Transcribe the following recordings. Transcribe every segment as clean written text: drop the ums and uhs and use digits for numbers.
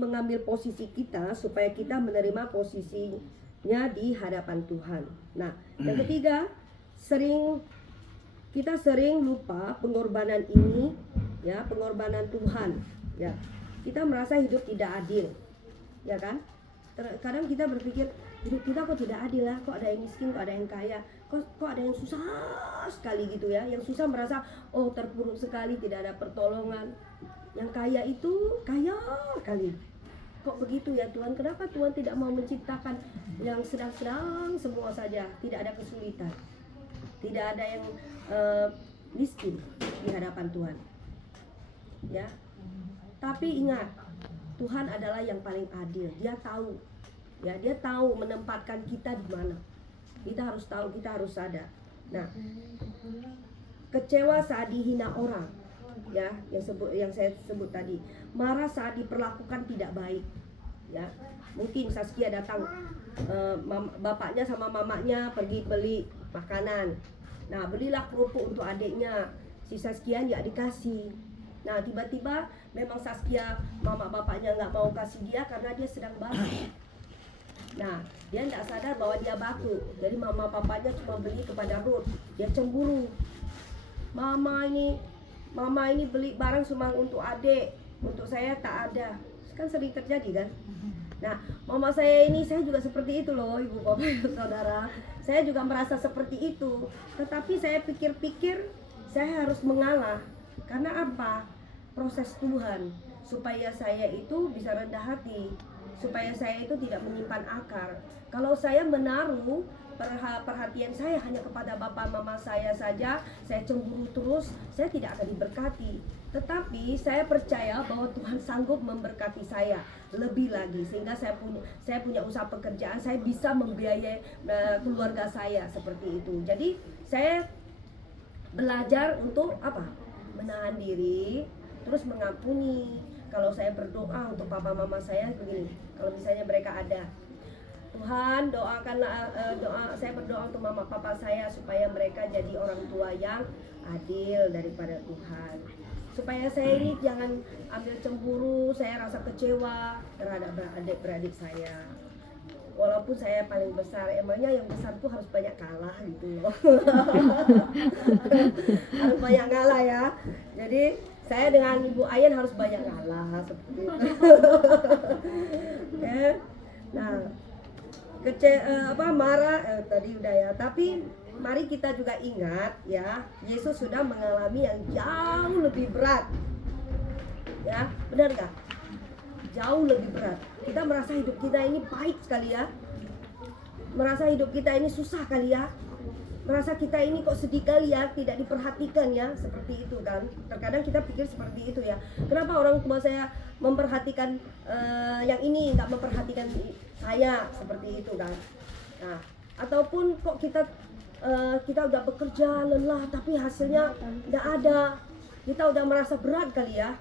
mengambil posisi kita supaya kita menerima posisinya di hadapan Tuhan. Nah, yang ketiga, kita sering lupa pengorbanan ini, ya, pengorbanan Tuhan, ya. Kita merasa hidup tidak adil, ya kan? Kadang kita berpikir hidup kita kok tidak adil lah, kok ada yang miskin, kok ada yang kaya, kok ada yang susah sekali gitu ya. Yang susah merasa oh terpuruk sekali, tidak ada pertolongan. Yang kaya itu kaya kali. Kok begitu ya Tuhan? Kenapa Tuhan tidak mau menciptakan yang sedang-sedang semua saja, tidak ada kesulitan, tidak ada yang miskin di hadapan Tuhan, ya. Tapi ingat, Tuhan adalah yang paling adil. Dia tahu, ya, dia tahu menempatkan kita di mana. Kita harus tahu, kita harus sadar. Nah, kecewa saat dihina orang, ya, yang saya sebut tadi. Marah saat diperlakukan tidak baik, ya. Mungkin Saskia datang, bapaknya sama mamanya pergi beli makanan. Nah, belilah kerupuk untuk adiknya. Si Saskia nggak dikasih. Nah, tiba-tiba memang Saskia, mama bapaknya nggak mau kasih dia karena dia sedang batuk. Nah, dia nggak sadar bahwa dia batuk. Jadi mama papanya cuma beli kepada Ruth. Dia cemburu. Mama ini beli barang cuma untuk adik, untuk saya tak ada. Kan sering terjadi kan? Nah, mama saya juga seperti itu loh, ibu bapak saudara. Saya juga merasa seperti itu. Tetapi saya pikir-pikir saya harus mengalah. Karena apa? Proses Tuhan supaya saya itu bisa rendah hati, supaya saya itu tidak menyimpan akar. Kalau saya menaruh perhatian saya hanya kepada bapak mama saya saja, saya cemburu terus, saya tidak akan diberkati. Tetapi saya percaya bahwa Tuhan sanggup memberkati saya lebih lagi, sehingga saya punya usaha pekerjaan, saya bisa membiayai keluarga saya seperti itu. Jadi saya belajar untuk apa? Menahan diri, terus mengampuni. Kalau saya berdoa untuk papa mama saya begini, kalau misalnya mereka ada, Tuhan doakanlah, saya berdoa untuk mama papa saya supaya mereka jadi orang tua yang adil daripada Tuhan. Supaya saya ini jangan ambil cemburu, saya rasa kecewa terhadap adik-beradik saya. Walaupun saya paling besar, emangnya yang besar tuh harus banyak kalah gitu loh. Harus banyak kalah ya. Jadi saya dengan Ibu Ayen harus banyak kalah seperti itu. Ya. Nah, marah tadi udah ya. Tapi mari kita juga ingat ya, Yesus sudah mengalami yang jauh lebih berat. Ya, benar nggak? Jauh lebih berat. Kita merasa hidup kita ini baik sekali ya, merasa hidup kita ini susah kali ya, merasa kita ini kok sedih kali ya, tidak diperhatikan ya, seperti itu kan. Terkadang kita pikir seperti itu ya. Kenapa orang tua saya memperhatikan yang ini, nggak memperhatikan saya, seperti itu kan. Nah, ataupun kok kita udah bekerja lelah tapi hasilnya nggak ada, kita udah merasa berat kali ya.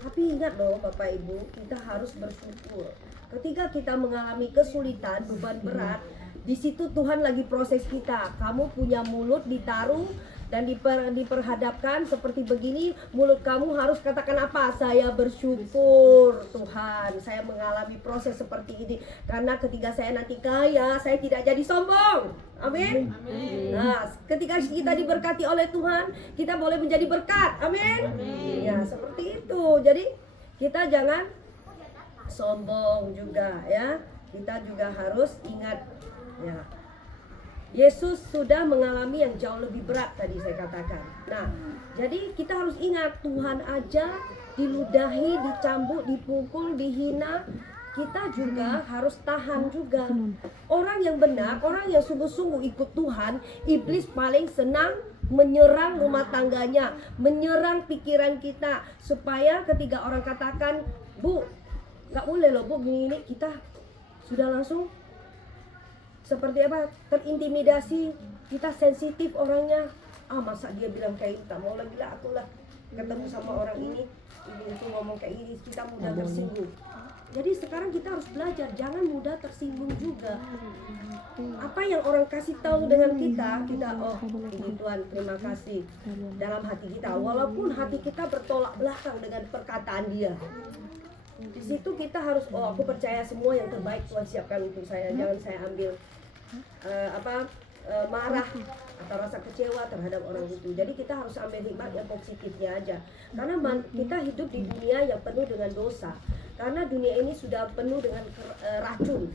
Tapi ingat loh Bapak Ibu, kita harus bersyukur. Ketika kita mengalami kesulitan, beban berat, di situ Tuhan lagi proses kita. Kamu punya mulut ditaruh dan diperhadapkan seperti begini, mulut kamu harus katakan apa? Saya bersyukur Tuhan, saya mengalami proses seperti ini. Karena ketika saya nanti kaya, saya tidak jadi sombong. Amin. Nah, ketika kita diberkati oleh Tuhan, kita boleh menjadi berkat. Amin. Ya, seperti itu. Jadi kita jangan sombong juga ya. Kita juga harus ingat ya, Yesus sudah mengalami yang jauh lebih berat tadi saya katakan. Nah, jadi kita harus ingat, Tuhan aja diludahi, dicambuk, dipukul, dihina, kita juga harus tahan juga. Orang yang benar, orang yang sungguh-sungguh ikut Tuhan, iblis paling senang menyerang rumah tangganya, menyerang pikiran kita, supaya ketika orang katakan, Bu, gak boleh loh Bu, gini-gini, kita sudah langsung seperti apa, terintimidasi, kita sensitif orangnya. Masa dia bilang kayak tak mau lagi lah, aku lah ketemu sama orang ini itu ngomong kayak gini, kita mudah tersinggung. Jadi sekarang kita harus belajar jangan mudah tersinggung juga. Apa yang orang kasih tahu dengan kita oh ini Tuhan terima kasih dalam hati kita, walaupun hati kita bertolak belakang dengan perkataan dia. Di situ kita harus, oh aku percaya semua yang terbaik Tuhan siapkan untuk saya. Jangan saya ambil marah atau rasa kecewa terhadap orang itu. Jadi kita harus ambil hikmat yang positifnya aja. Karena kita hidup di dunia yang penuh dengan dosa. Karena dunia ini sudah penuh dengan racun.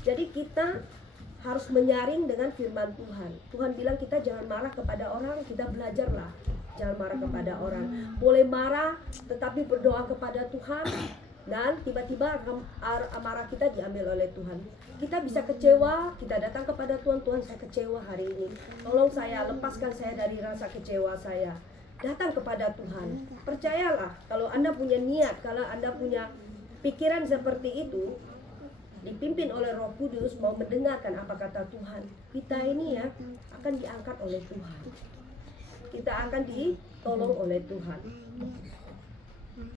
Jadi kita harus menyaring dengan firman Tuhan. Tuhan bilang kita jangan marah kepada orang, kita belajarlah jangan marah kepada orang. Boleh marah tetapi berdoa kepada Tuhan, dan tiba-tiba amarah kita diambil oleh Tuhan. Kita bisa kecewa, kita datang kepada Tuhan, Tuhan saya kecewa hari ini, tolong saya, lepaskan saya dari rasa kecewa saya. Datang kepada Tuhan. Percayalah, kalau Anda punya niat, kalau Anda punya pikiran seperti itu, dipimpin oleh Roh Kudus, mau mendengarkan apa kata Tuhan, kita ini ya akan diangkat oleh Tuhan. Kita akan ditolong oleh Tuhan.